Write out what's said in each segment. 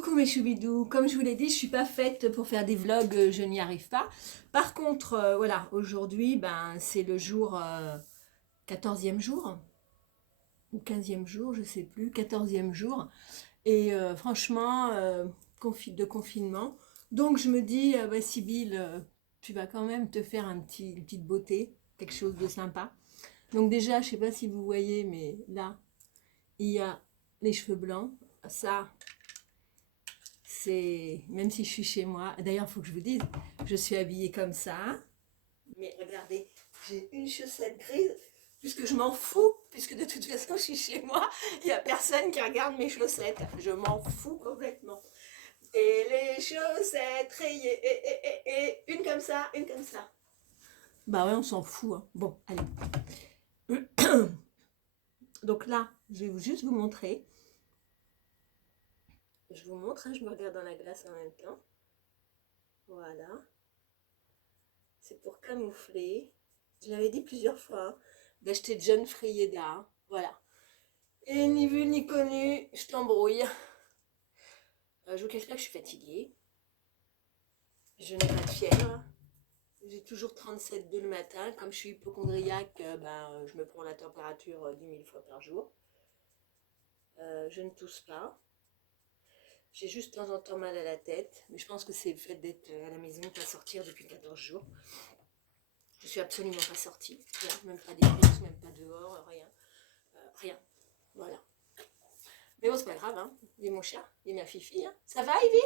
Coucou mes choubidous, comme je vous l'ai dit, je suis pas faite pour faire des vlogs, je n'y arrive pas. Par contre, voilà, aujourd'hui, c'est le jour, 14e jour, ou 15e jour, je sais plus, 14e jour. Et franchement, de confinement. Donc je me dis, Sybille, tu vas quand même te faire une petite beauté, quelque chose de sympa. Donc déjà, je sais pas si vous voyez, mais là, il y a les cheveux blancs. Ça, c'est, même si je suis chez moi, d'ailleurs, il faut que je vous dise, je suis habillée comme ça, mais regardez, j'ai une chaussette grise, puisque je m'en fous, puisque de toute façon, je suis chez moi, il n'y a personne qui regarde mes chaussettes, je m'en fous complètement. Et les chaussettes rayées, une comme ça, une comme ça. Bah ouais, on s'en fout, hein. Bon, allez. Donc là, je vais juste vous montrer. Je vous montre, hein, je me regarde dans la glace en même temps. Voilà. C'est pour camoufler. Je l'avais dit plusieurs fois, hein, d'acheter John Frieda. Voilà. Et ni vu ni connu, je t'embrouille. Je vous cache pas que je suis fatiguée. Je n'ai pas de fièvre. J'ai toujours 37,2 le matin. Comme je suis hypochondriaque, je me prends la température 10 000 fois par jour. Je ne tousse pas. J'ai juste de temps en temps mal à la tête. Mais je pense que c'est le fait d'être à la maison, pas sortir depuis 14 jours. Je suis absolument pas sortie. Rien, même pas des courses, même pas dehors, rien. Rien. Voilà. Mais bon, c'est pas grave, hein. Il est mon chat, il est ma fifi. Hein. Ça va, Ivy?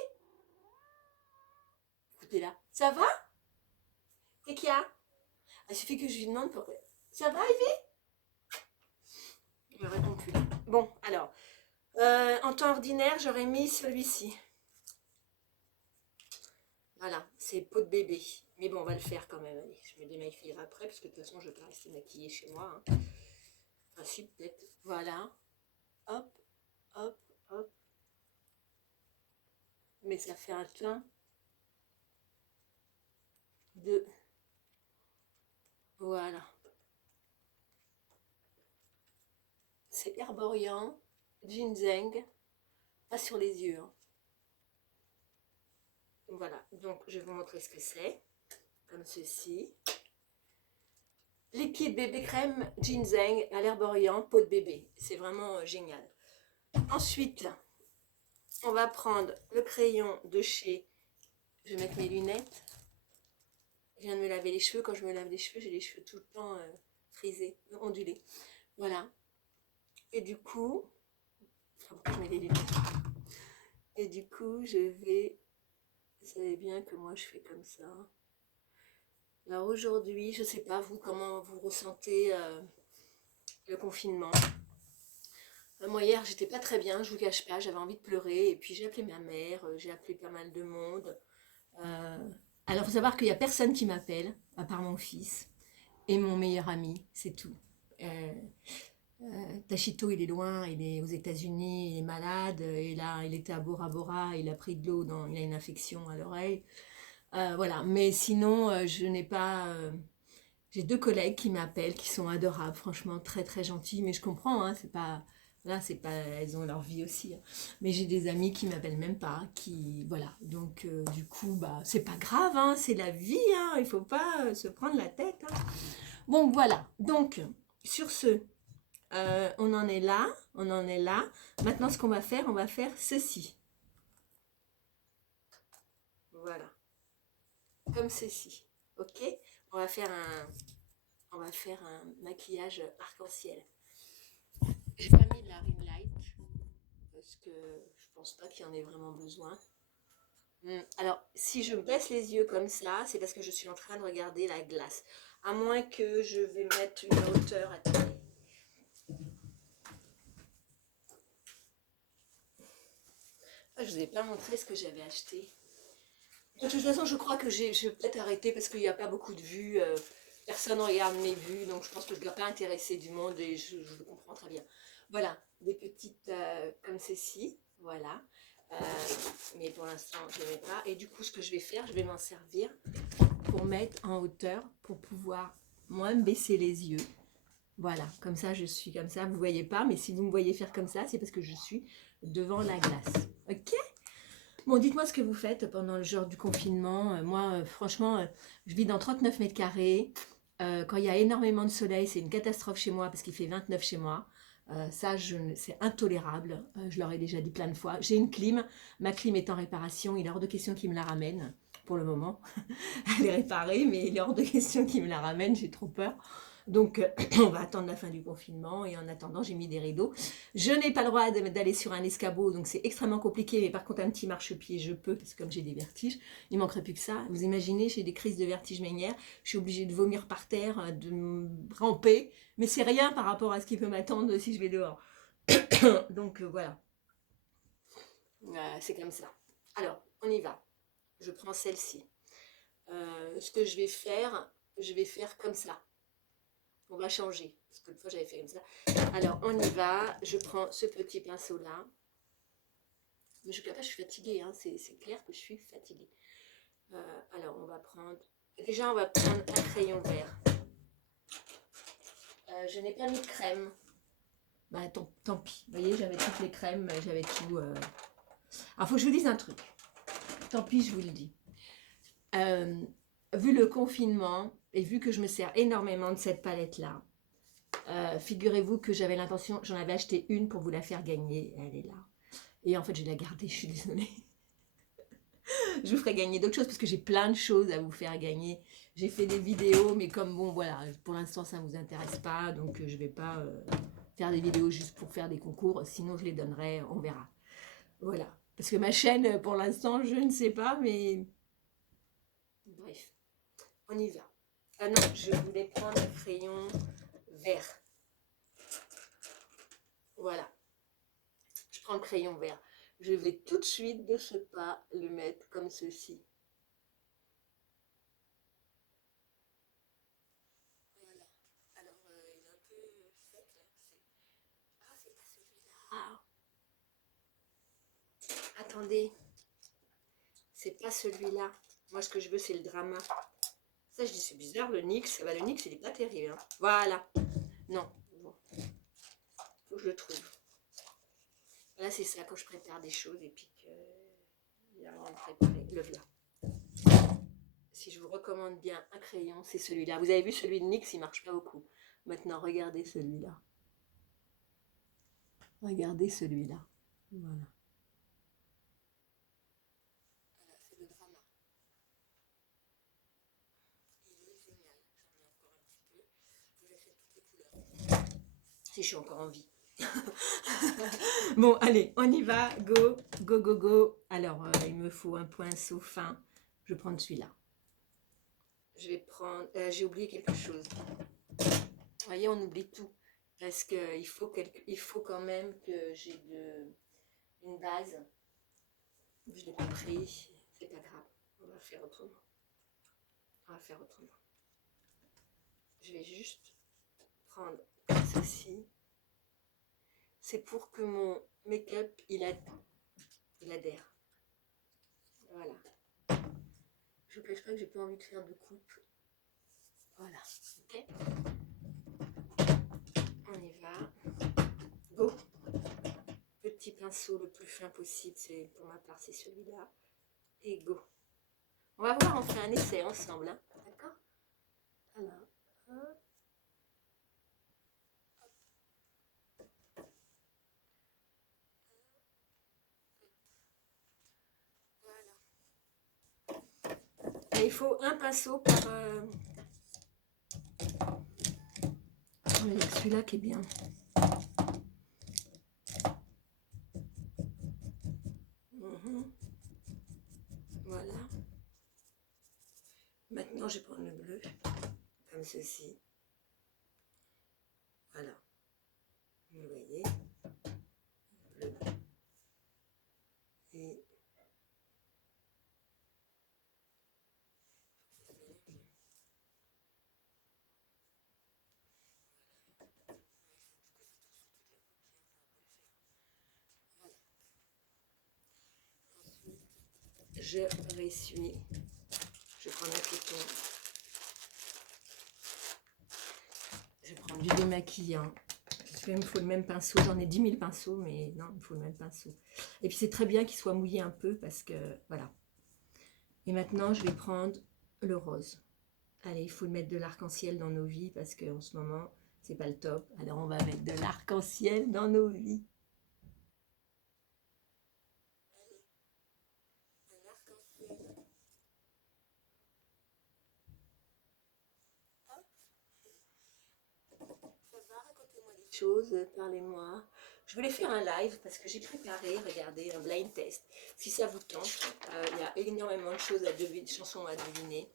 Écoutez là. Ça va? Qu'est-ce qu'il y a? Il suffit que je lui demande pourquoi. Ça va, Ivy? Il me répond plus. Bon, alors. En temps ordinaire, j'aurais mis celui-ci. Voilà, c'est peau de bébé. Mais bon, on va le faire quand même. Allez, je me démaquillerai après, parce que de toute façon, je ne vais pas rester maquillée chez moi. Hein. Enfin, si, peut-être. Voilà. Hop, hop, hop. Mais ça fait un teint de... Voilà. C'est herborian, ginseng, pas sur les yeux. Hein. Voilà, donc je vais vous montrer ce que c'est, comme ceci. Liquide bébé crème, ginseng, à l'herborian, peau de bébé. C'est vraiment génial. Ensuite, on va prendre le crayon de chez... Je vais mettre mes lunettes. Je viens de me laver les cheveux. Quand je me lave les cheveux, j'ai les cheveux tout le temps frisés, ondulés. Voilà. Et du coup... Enfin, pourquoi je mets les lunettes? Et du coup, je vais... Vous savez bien que moi, je fais comme ça. Alors aujourd'hui, je ne sais pas vous, comment vous ressentez le confinement. Moi hier, j'étais pas très bien, je vous cache pas, j'avais envie de pleurer. Et puis j'ai appelé ma mère, j'ai appelé pas mal de monde. Euh, alors, il faut savoir qu'il n'y a personne qui m'appelle, à part mon fils et mon meilleur ami, c'est tout. Euh, Tachito, il est loin, il est aux États-Unis, il est malade, et là, il était à Bora Bora, il a pris de l'eau, il a une infection à l'oreille. Voilà, mais sinon, je n'ai pas. J'ai deux collègues qui m'appellent, qui sont adorables, franchement très très gentils, mais je comprends, hein, c'est pas. Là, c'est pas, elles ont leur vie aussi. Hein. Mais j'ai des amis qui m'appellent même pas, qui, voilà. Donc, du coup, c'est pas grave, hein, c'est la vie, hein, il faut pas se prendre la tête. Hein. Bon, voilà. Donc, sur ce, on en est là, on en est là. Maintenant, ce qu'on va faire, on va faire ceci. Voilà, comme ceci. Ok. On va faire un maquillage arc-en-ciel. J'ai pas mis de la ring light parce que je pense pas qu'il y en ait vraiment besoin. Alors, si je baisse les yeux comme ça, c'est parce que je suis en train de regarder la glace. À moins que je vais mettre une hauteur à tirer. Je vous ai pas montré ce que j'avais acheté. De toute façon, je crois que je vais peut-être arrêter parce qu'il n'y a pas beaucoup de vues. Personne ne regarde mes vues, donc je pense que je ne dois pas intéresser du monde et je le comprends très bien. Voilà, des petites comme ceci, voilà. Euh, mais pour l'instant, je ne les mets pas. Et du coup, ce que je vais faire, je vais m'en servir pour mettre en hauteur, pour pouvoir, moi, me baisser les yeux. Voilà, comme ça, je suis comme ça. Vous ne voyez pas, mais si vous me voyez faire comme ça, c'est parce que je suis devant la glace. Ok? Bon, dites-moi ce que vous faites pendant le genre du confinement. Moi, franchement, je vis dans 39 mètres carrés. Quand il y a énormément de soleil, c'est une catastrophe chez moi parce qu'il fait 29 chez moi. Ça, c'est intolérable. Je leur ai déjà dit plein de fois. J'ai une clim. Ma clim est en réparation. Il est hors de question qu'ils me la ramènent pour le moment. Elle est réparée, mais il est hors de question qu'ils me la ramènent. J'ai trop peur. Donc, on va attendre la fin du confinement et en attendant, j'ai mis des rideaux. Je n'ai pas le droit d'aller sur un escabeau, donc c'est extrêmement compliqué. Mais par contre, un petit marchepied, je peux, parce que comme j'ai des vertiges, il manquerait plus que ça. Vous imaginez, j'ai des crises de vertige ménière. Je suis obligée de vomir par terre, de ramper. Mais c'est rien par rapport à ce qui peut m'attendre si je vais dehors. Donc, voilà. C'est comme ça. Alors, on y va. Je prends celle-ci. Ce que je vais faire comme ça. On va changer, parce que l'autre fois j'avais fait comme ça. Alors, on y va. Je prends ce petit pinceau-là. Mais je ne suis fatiguée, hein. C'est clair que je suis fatiguée. Alors, on va prendre... Déjà, on va prendre un crayon vert. Je n'ai pas mis de crème. Bah, tant pis. Vous voyez, j'avais toutes les crèmes, j'avais tout... Alors, il faut que je vous dise un truc. Tant pis, je vous le dis. Vu le confinement, et vu que je me sers énormément de cette palette-là, figurez-vous que j'avais l'intention, j'en avais acheté une pour vous la faire gagner, elle est là. Et en fait, je vais la garder, je suis désolée. Je vous ferai gagner d'autres choses parce que j'ai plein de choses à vous faire gagner. J'ai fait des vidéos, mais comme bon, voilà, pour l'instant, ça ne vous intéresse pas, donc je ne vais pas faire des vidéos juste pour faire des concours, sinon je les donnerai, on verra. Voilà. Parce que ma chaîne, pour l'instant, je ne sais pas, mais... Bref, on y va. Ah non, je voulais prendre un crayon vert. Voilà. Je prends le crayon vert. Je vais tout de suite de ce pas le mettre comme ceci. Voilà. Alors, il est un peu sec là. Ah, c'est pas celui-là. Ah. Attendez. C'est pas celui-là. Moi, ce que je veux, c'est le drama. Ça, je dis, c'est bizarre, le NYX. Le NYX, il est pas terrible. Hein. Voilà. Non. Bon. Faut que je le trouve. Là, c'est ça, quand je prépare des choses et puis que... Il y a avant de préparer. Le voilà. Si je vous recommande bien un crayon, c'est celui-là. Vous avez vu, celui de NYX, il marche pas beaucoup. Maintenant, regardez celui-là. Regardez celui-là. Voilà. Voilà, c'est le drama. Il est génial. J'en ai encore un petit peu. J'achète toutes les couleurs. Si je suis encore en vie. Bon, allez, on y va. Go, go, go, go. Alors, il me faut un pinceau fin. Je vais prendre celui-là. Je vais prendre... j'ai oublié quelque chose. Vous voyez, on oublie tout. Parce qu'il faut quand même que j'ai une base. Je ne l'ai pas pris. C'est pas grave. On va faire autrement. Je vais juste prendre ceci. C'est pour que mon make-up, il adhère. Voilà. Je ne cache pas que j'ai pas envie de faire de coupe. Voilà. Ok. On y va. Go. Petit pinceau le plus fin possible. C'est pour ma part, c'est celui-là. Et go. On va voir, on fait un essai ensemble. Hein. D'accord. Alors. Hop. Et il faut un pinceau par... celui-là qui est bien. Voilà. Maintenant, je vais prendre le bleu, comme ceci. Voilà. Vous voyez. Bleu. Et... je ressuie. Je prends un coton. Je prends du démaquillant. Parce qu'il me faut le même pinceau. J'en ai 10 000 pinceaux, mais non, il me faut le même pinceau. Et puis c'est très bien qu'il soit mouillé un peu parce que voilà. Et maintenant je vais prendre le rose. Allez, il faut mettre de l'arc-en-ciel dans nos vies parce qu'en ce moment c'est pas le top. Alors on va mettre de l'arc-en-ciel dans nos vies. Un arc-en-ciel. Ça va, racontez-moi des choses, parlez-moi. Je voulais faire un live parce que j'ai préparé, regardez, un blind test. Si ça vous tente, il y a énormément de choses à deviner, de chansons à deviner.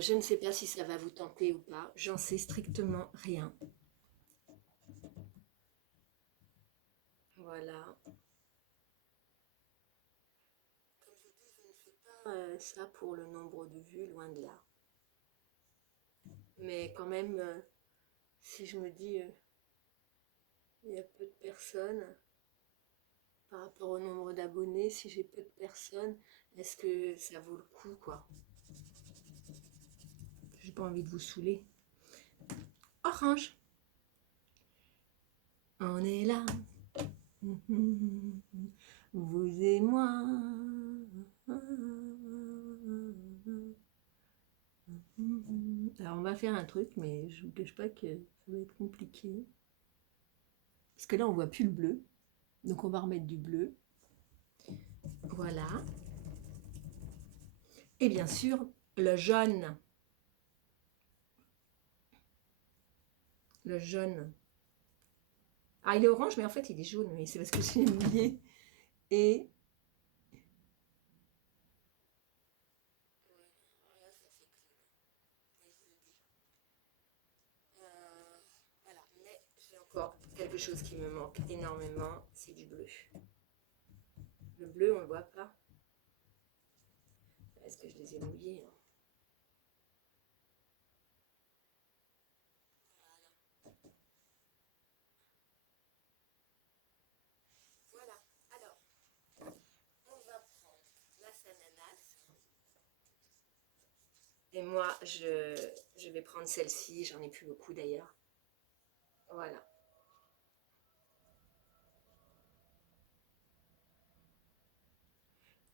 Je ne sais pas si ça va vous tenter ou pas. J'en sais strictement rien. Voilà. Comme je dis, je ne fais pas ça pour le nombre de vues, loin de là. Mais quand même, si je me dis, il y a peu de personnes, par rapport au nombre d'abonnés, si j'ai peu de personnes, est-ce que ça vaut le coup, quoi? J'ai pas envie de vous saouler. Orange. On est là. Vous et moi. Alors on va faire un truc, mais je vous cache pas que ça va être compliqué. Parce que là on voit plus le bleu. Donc on va remettre du bleu. Voilà. Et bien sûr, le jaune. Le jaune. Ah, il est orange, mais en fait il est jaune, mais c'est parce que j'ai mouillé. Et voilà, mais j'ai encore quelque chose qui me manque énormément, c'est du bleu. Le bleu, on le voit pas. Est-ce que je les ai mouillés, hein? Voilà. Alors, on va prendre glace ananas. Et moi, je vais prendre celle-ci. J'en ai plus beaucoup d'ailleurs. Voilà.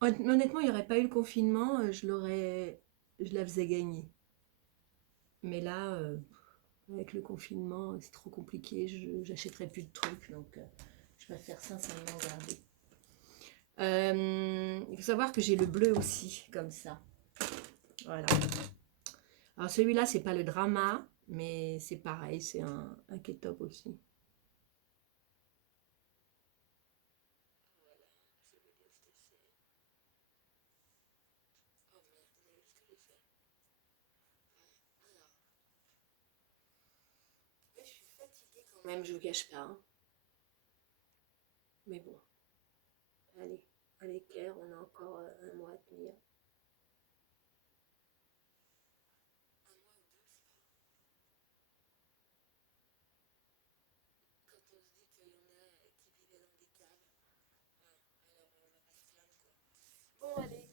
Honnêtement, il n'y aurait pas eu le confinement, je la faisais gagner. Mais là, avec le confinement, c'est trop compliqué. J'achèterai plus de trucs, donc je préfère sincèrement garder. Il faut savoir que j'ai le bleu aussi, comme ça. Voilà. Alors celui-là, c'est pas le drama, mais c'est pareil, c'est un K-top aussi. Je suis fatiguée quand même, je vous cache pas, hein. Mais bon, allez, à l'équerre, on a encore un mois à tenir. Quand on se dit qu'il y en a qui vivaient dans des caves, alors on va pas se plaindre, quoi. Bon, allez.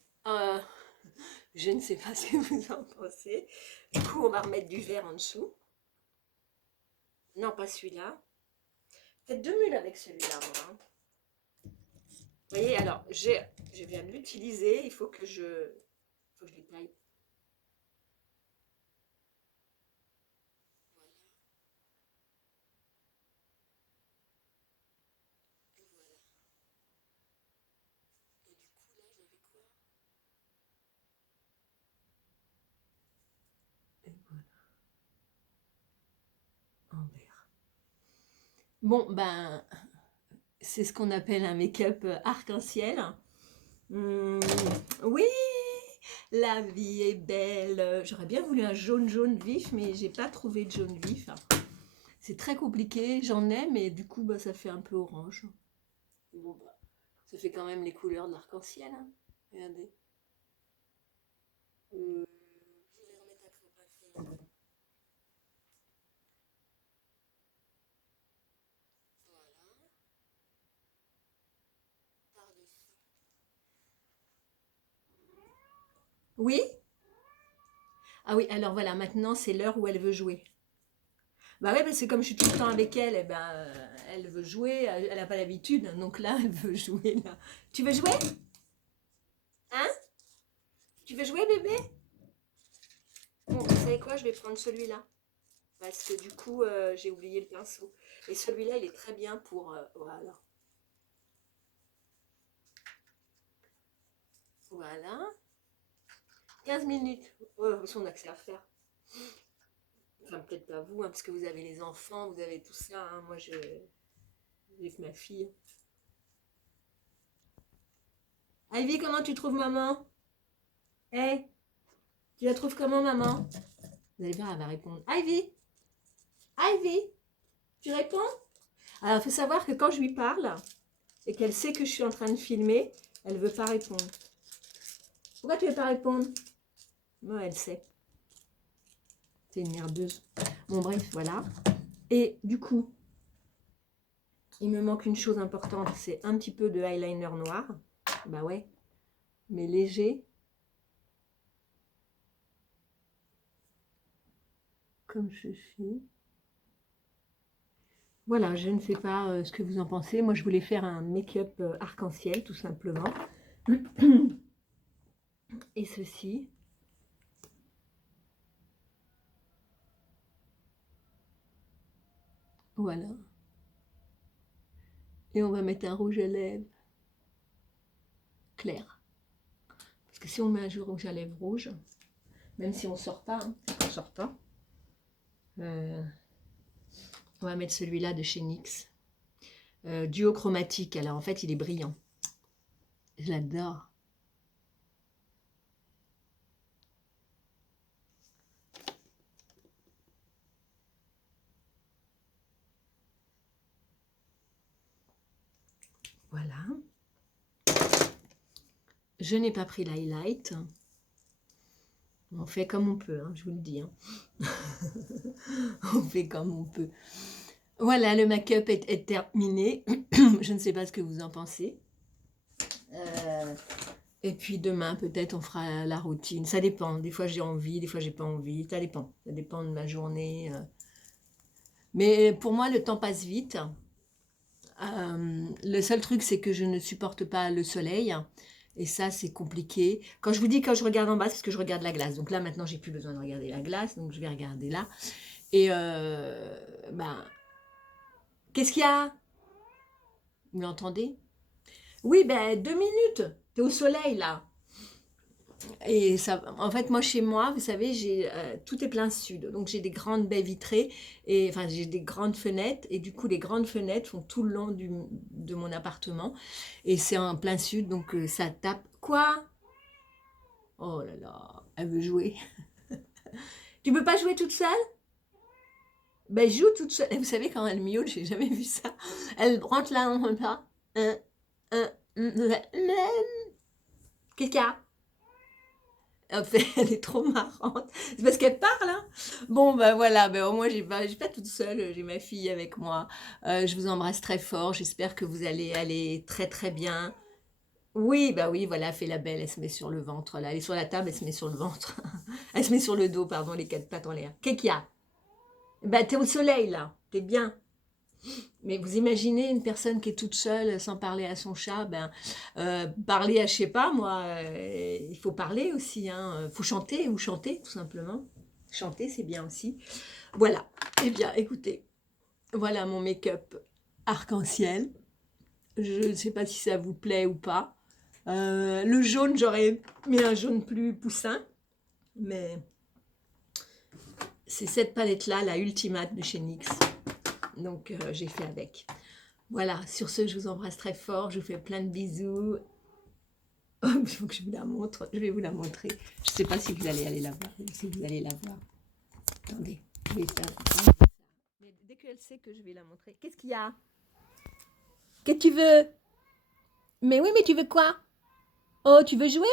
Je ne sais pas ce que vous en pensez. Du coup, on va remettre du verre en dessous. Non, pas celui-là. Faites deux mules avec celui-là, moi, hein. Vous voyez, alors, je viens de l'utiliser. Il faut que faut que je les taille. Voilà. Et voilà. Et du coup, là, j'avais quoi? Et voilà, en vert. Bon, ben, c'est ce qu'on appelle un make-up arc-en-ciel. Mmh, oui, la vie est belle. J'aurais bien voulu un jaune jaune vif, mais j'ai pas trouvé de jaune vif. C'est très compliqué, j'en ai, mais du coup, bah, ça fait un peu orange. Bon, bah, ça fait quand même les couleurs de l'arc-en-ciel, hein. Regardez. Je vais remettre un crayon. Voilà, par-dessus. Oui? Ah oui, alors voilà, maintenant c'est l'heure où elle veut jouer. Bah ouais, parce que comme je suis tout le temps avec elle, eh ben, elle veut jouer, elle n'a pas l'habitude, donc là, elle veut jouer là. Tu veux jouer? Hein? Tu veux jouer, bébé? Bon, vous savez quoi? Je vais prendre celui-là. Parce que du coup, j'ai oublié le pinceau. Et celui-là, il est très bien pour... voilà. Voilà. 15 minutes. Ouais, de toute façon, on a que ça à faire. Enfin, peut-être pas vous, hein, parce que vous avez les enfants, vous avez tout ça. Hein. Moi, j'ai que ma fille. Ivy, comment tu trouves maman? Hey, tu la trouves comment, maman? Vous allez voir, elle va répondre. Ivy, Ivy, tu réponds? Alors, il faut savoir que quand je lui parle et qu'elle sait que je suis en train de filmer, elle ne veut pas répondre. Pourquoi tu ne veux pas répondre? Moi, elle sait. C'est une merdeuse. Bon, bref, voilà. Et du coup, il me manque une chose importante, c'est un petit peu de eyeliner noir. Bah ouais, mais léger. Comme ceci. Voilà, je ne sais pas ce que vous en pensez. Moi, je voulais faire un make-up arc-en-ciel, tout simplement. Et ceci. Voilà. Et on va mettre un rouge à lèvres clair. Parce que si on met un rouge à lèvres rouge, même si on ne sort pas, hein, on sort pas, on va mettre celui-là de chez NYX. Duo chromatique. Alors en fait, il est brillant. Je l'adore. Voilà. Je n'ai pas pris l'highlight. On fait comme on peut, hein, je vous le dis. Hein. On fait comme on peut. Voilà, le make-up est terminé. Je ne sais pas ce que vous en pensez. Et puis demain, peut-être, on fera la routine. Ça dépend. Des fois, j'ai envie, des fois, j'ai pas envie. Ça dépend. Ça dépend de ma journée. Mais pour moi, le temps passe vite. Le seul truc, c'est que je ne supporte pas le soleil. Et ça, c'est compliqué. Quand je vous dis quand je regarde en bas, c'est parce que je regarde la glace. Donc là, maintenant, j'ai plus besoin de regarder la glace. Donc, je vais regarder là. Et ben, qu'est-ce qu'il y a? Vous l'entendez? Oui, ben 2 minutes. T'es au soleil là. Et ça, en fait, moi chez moi, vous savez, j'ai tout est plein sud. Donc j'ai des grandes baies vitrées et enfin j'ai des grandes fenêtres et du coup les grandes fenêtres font tout le long de mon appartement et c'est en plein sud donc ça tape. Quoi? Oh là là, elle veut jouer. Tu peux pas jouer toute seule? Ben joue toute seule. Et vous savez quand elle miaule, j'ai jamais vu ça. Elle rentre là, on rentre là. Un, Qu'est-ce qu'il y a? En fait, elle est trop marrante. C'est parce qu'elle parle, hein. Bon, ben voilà, ben au moins, j'ai pas toute seule, j'ai ma fille avec moi. Je vous embrasse très fort. J'espère que vous allez aller très très bien. Oui, bah oui, voilà, elle fait la belle, elle se met sur le ventre, là. Elle est sur la table, elle se met sur le ventre. Elle se met sur le dos, pardon, les quatre pattes en l'air. Qu'est-ce qu'il y a? Bah, t'es au soleil, là. T'es bien. Mais vous imaginez une personne qui est toute seule sans parler à son chat, ben, parler à, je sais pas moi, il faut parler aussi, hein, faut chanter ou chanter tout simplement. Chanter c'est bien aussi. Voilà, eh bien écoutez, voilà mon make-up arc-en-ciel. Je ne sais pas si ça vous plaît ou pas. Le jaune, j'aurais mis un jaune plus poussin, mais c'est cette palette-là, la Ultimate de chez NYX. Donc j'ai fait avec. Voilà, sur ce, je vous embrasse très fort, je vous fais plein de bisous. Oh, il faut que je vous la montre, je vais vous la montrer. Je ne sais pas si vous allez aller la voir, si vous allez la voir. Attendez, je vais faire... Mais dès qu'elle sait que je vais la montrer, qu'est-ce qu'il y a? Qu'est-ce que tu veux? Mais oui, mais tu veux quoi? Oh, tu veux jouer?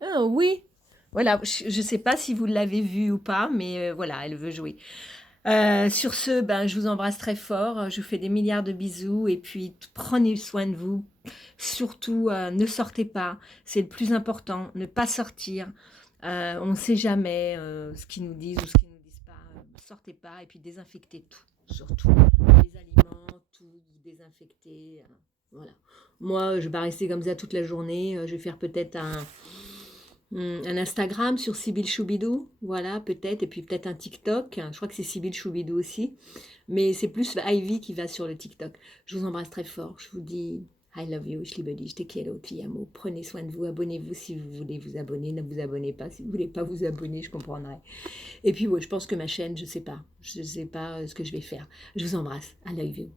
Oh oui. Voilà, je ne sais pas si vous l'avez vu ou pas, mais voilà, elle veut jouer. Sur ce, ben, je vous embrasse très fort. Je vous fais des milliards de bisous et puis prenez soin de vous. Surtout, ne sortez pas. C'est le plus important. Ne pas sortir. On ne sait jamais ce qu'ils nous disent ou ce qu'ils nous disent pas. sortez pas, et puis désinfectez tout, surtout. Les aliments, tout, désinfecter. Voilà. Moi, je vais pas rester comme ça toute la journée. Je vais faire peut-être un Instagram sur Sybille Choubidou, voilà, peut-être, et puis peut-être un TikTok. Je crois que c'est Sybille Choubidou aussi. Mais c'est plus Ivy qui va sur le TikTok. Je vous embrasse très fort. Je vous dis I love you, je liebe dich, te quiero, ti amo. Prenez soin de vous, abonnez-vous si vous voulez vous abonner, ne vous abonnez pas. Si vous voulez pas vous abonner, je comprendrai. Et puis, ouais, je pense que ma chaîne, je sais pas ce que je vais faire. Je vous embrasse. I love you.